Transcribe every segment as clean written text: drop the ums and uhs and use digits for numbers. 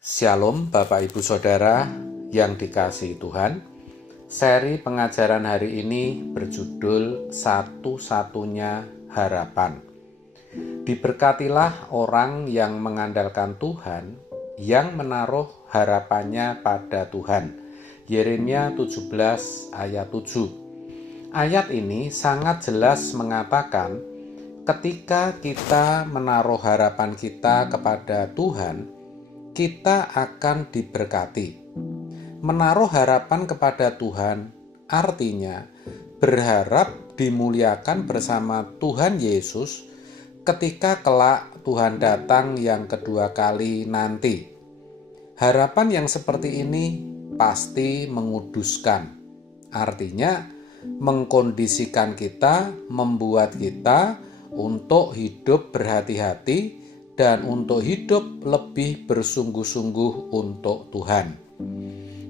Shalom Bapak Ibu Saudara yang dikasihi Tuhan. Seri pengajaran hari ini berjudul Satu-satunya Harapan. Diberkatilah orang yang mengandalkan Tuhan, yang menaruh harapannya pada Tuhan. Yeremia 17 ayat 7. Ayat ini sangat jelas mengatakan ketika kita menaruh harapan kita kepada Tuhan, kita akan diberkati. Menaruh harapan kepada Tuhan artinya berharap dimuliakan bersama Tuhan Yesus ketika kelak Tuhan datang yang kedua kali nanti. Harapan yang seperti ini pasti menguduskan. Artinya mengkondisikan kita, membuat kita untuk hidup berhati-hati dan untuk hidup lebih bersungguh-sungguh untuk Tuhan.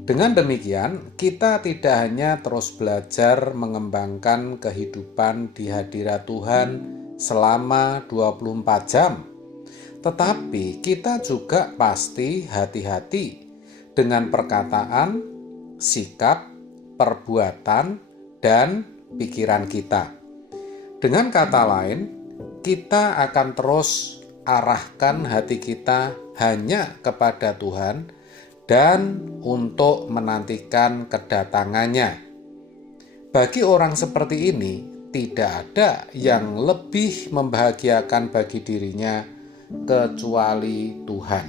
Dengan demikian, kita tidak hanya terus belajar mengembangkan kehidupan di hadirat Tuhan selama 24 jam, tetapi kita juga pasti hati-hati dengan perkataan, sikap, perbuatan, dan pikiran kita. Dengan kata lain, kita akan terus arahkan hati kita hanya kepada Tuhan dan untuk menantikan kedatangannya. Bagi orang seperti ini, tidak ada yang lebih membahagiakan bagi dirinya kecuali Tuhan.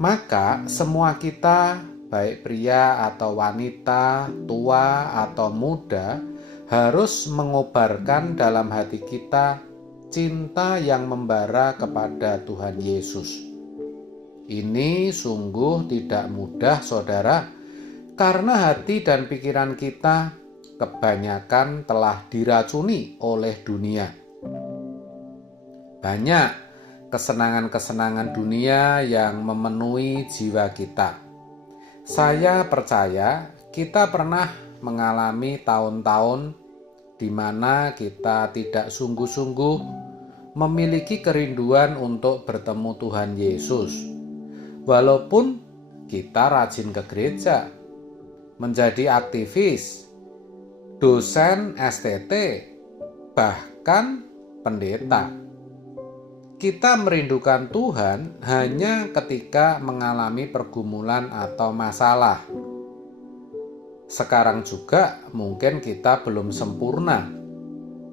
Maka semua kita, baik pria atau wanita, tua atau muda, harus mengobarkan dalam hati kita cinta yang membara kepada Tuhan Yesus. Ini sungguh tidak mudah, saudara, karena hati dan pikiran kita kebanyakan telah diracuni oleh dunia. Banyak kesenangan-kesenangan dunia yang memenuhi jiwa kita. Saya percaya kita pernah mengalami tahun-tahun di mana kita tidak sungguh-sungguh memiliki kerinduan untuk bertemu Tuhan Yesus. Walaupun kita rajin ke gereja, menjadi aktivis, dosen STT, bahkan pendeta. Kita merindukan Tuhan hanya ketika mengalami pergumulan atau masalah. Sekarang juga mungkin kita belum sempurna.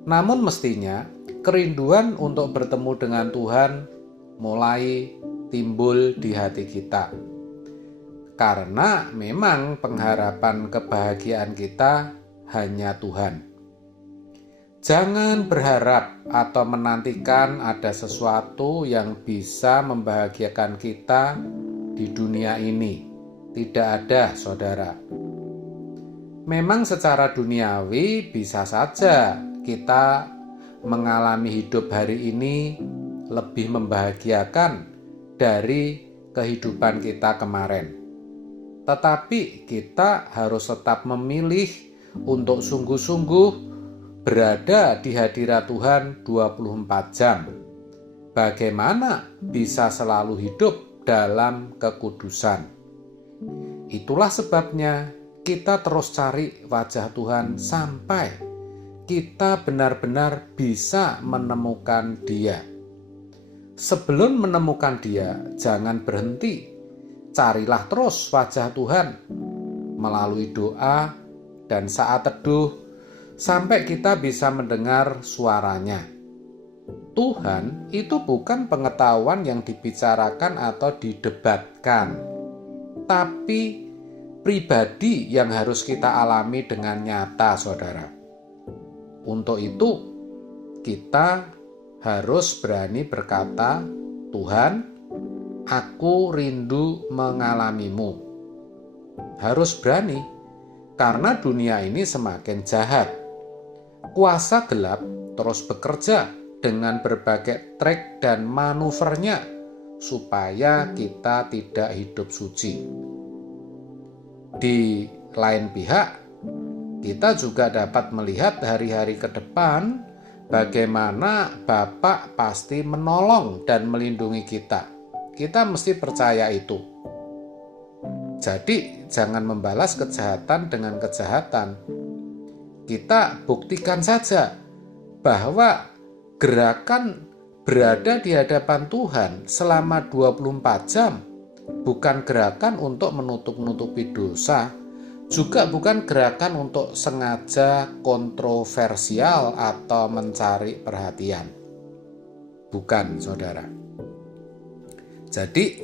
Namun mestinya kerinduan untuk bertemu dengan Tuhan mulai timbul di hati kita. Karena memang pengharapan kebahagiaan kita hanya Tuhan. Jangan berharap atau menantikan ada sesuatu yang bisa membahagiakan kita di dunia ini. Tidak ada, saudara. Memang secara duniawi bisa saja kita mengalami hidup hari ini lebih membahagiakan dari kehidupan kita kemarin. Tetapi kita harus tetap memilih untuk sungguh-sungguh berada di hadirat Tuhan 24 jam. Bagaimana bisa selalu hidup dalam kekudusan? Itulah sebabnya kita terus cari wajah Tuhan sampai kita benar-benar bisa menemukan Dia. Sebelum menemukan Dia, jangan berhenti. Carilah terus wajah Tuhan melalui doa dan saat teduh sampai kita bisa mendengar suaranya. Tuhan itu bukan pengetahuan yang dibicarakan atau didebatkan, tapi pribadi yang harus kita alami dengan nyata, saudara. Untuk itu, kita harus berani berkata, Tuhan, aku rindu mengalamimu. Harus berani, karena dunia ini semakin jahat. Kuasa gelap terus bekerja dengan berbagai trik dan manuvernya supaya kita tidak hidup suci. Di lain pihak, kita juga dapat melihat hari-hari ke depan bagaimana Bapa pasti menolong dan melindungi kita. Kita mesti percaya itu. Jadi jangan membalas kejahatan dengan kejahatan. Kita buktikan saja bahwa gerakan berada di hadapan Tuhan selama 24 jam bukan gerakan untuk menutup-nutupi dosa, juga bukan gerakan untuk sengaja kontroversial atau mencari perhatian. Bukan, saudara. Jadi,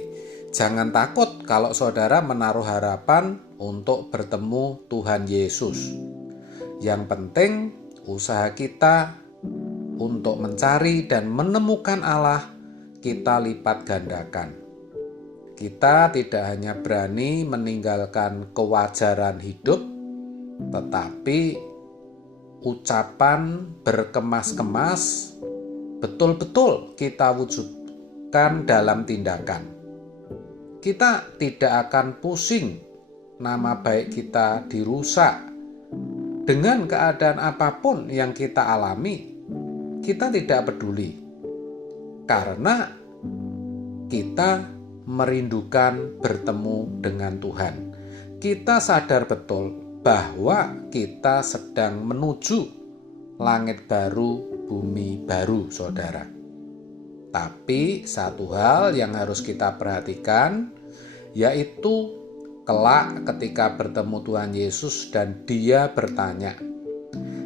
jangan takut kalau saudara menaruh harapan untuk bertemu Tuhan Yesus. Yang penting, usaha kita untuk mencari dan menemukan Allah, kita lipat gandakan. Kita tidak hanya berani meninggalkan kewajaran hidup, tetapi ucapan berkemas-kemas betul-betul kita wujudkan dalam tindakan. Kita tidak akan pusing nama baik kita dirusak dengan keadaan apapun yang kita alami. Kita tidak peduli karena kita merindukan bertemu dengan Tuhan. Kita sadar betul bahwa kita sedang menuju langit baru, bumi baru, saudara. Tapi satu hal yang harus kita perhatikan, yaitu kelak ketika bertemu Tuhan Yesus dan Dia bertanya,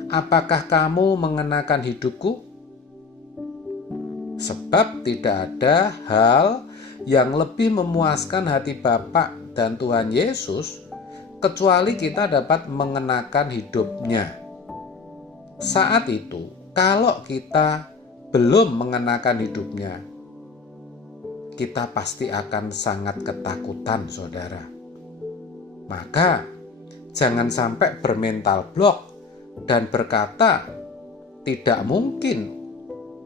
"Apakah kamu mengenakan hidupku?" Sebab tidak ada hal yang lebih memuaskan hati Bapa dan Tuhan Yesus kecuali kita dapat mengenakan hidupnya. Saat itu, kalau kita belum mengenakan hidupnya, kita pasti akan sangat ketakutan, saudara. Maka, jangan sampai bermental block dan berkata, tidak mungkin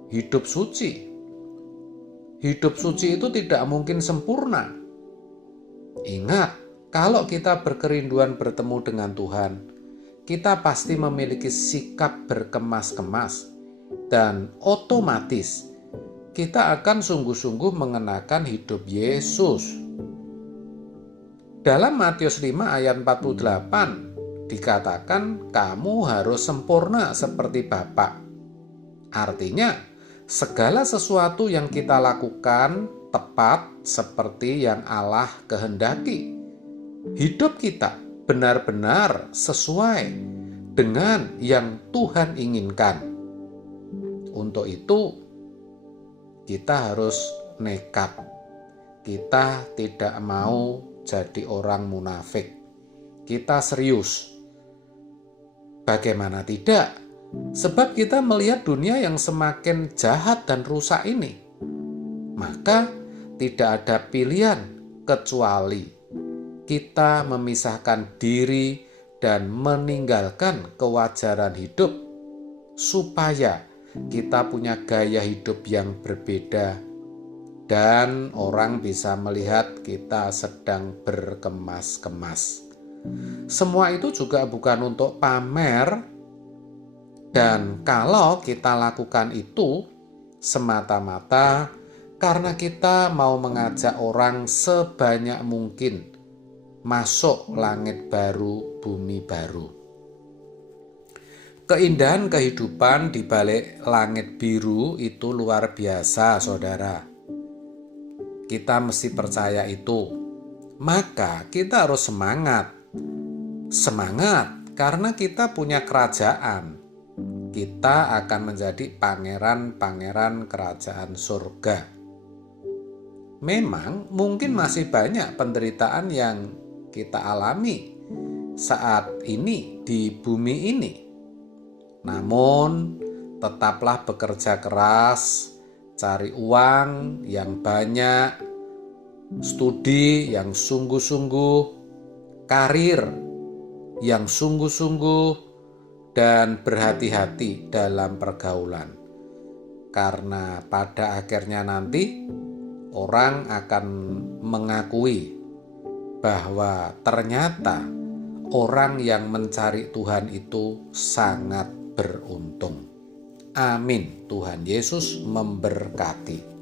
hidup suci. Hidup suci itu tidak mungkin sempurna. Ingat, kalau kita berkerinduan bertemu dengan Tuhan, kita pasti memiliki sikap berkemas-kemas dan otomatis kita akan sungguh-sungguh mengenakan hidup Yesus. Dalam Matius 5 ayat 48 dikatakan kamu harus sempurna seperti Bapa. Artinya, segala sesuatu yang kita lakukan tepat seperti yang Allah kehendaki. Hidup kita benar-benar sesuai dengan yang Tuhan inginkan. Untuk itu, kita harus nekat. Kita tidak mau jadi orang munafik. Kita serius. Bagaimana tidak? Sebab kita melihat dunia yang semakin jahat dan rusak ini. Maka tidak ada pilihan kecuali kita memisahkan diri dan meninggalkan kewajaran hidup supaya kita punya gaya hidup yang berbeda dan orang bisa melihat kita sedang berkemas-kemas. Semua itu juga bukan untuk pamer. Dan kalau kita lakukan itu semata-mata karena kita mau mengajak orang sebanyak mungkin masuk langit baru, bumi baru. Keindahan kehidupan di balik langit biru itu luar biasa, saudara. Kita mesti percaya itu. Maka kita harus semangat. Semangat karena kita punya kerajaan. Kita akan menjadi pangeran-pangeran kerajaan surga. Memang mungkin masih banyak penderitaan yang kita alami saat ini di bumi ini. Namun tetaplah bekerja keras, cari uang yang banyak, studi yang sungguh-sungguh, karir yang sungguh-sungguh, dan berhati-hati dalam pergaulan. Karena pada akhirnya nanti orang akan mengakui bahwa ternyata orang yang mencari Tuhan itu sangat beruntung. Amin. Tuhan Yesus memberkati.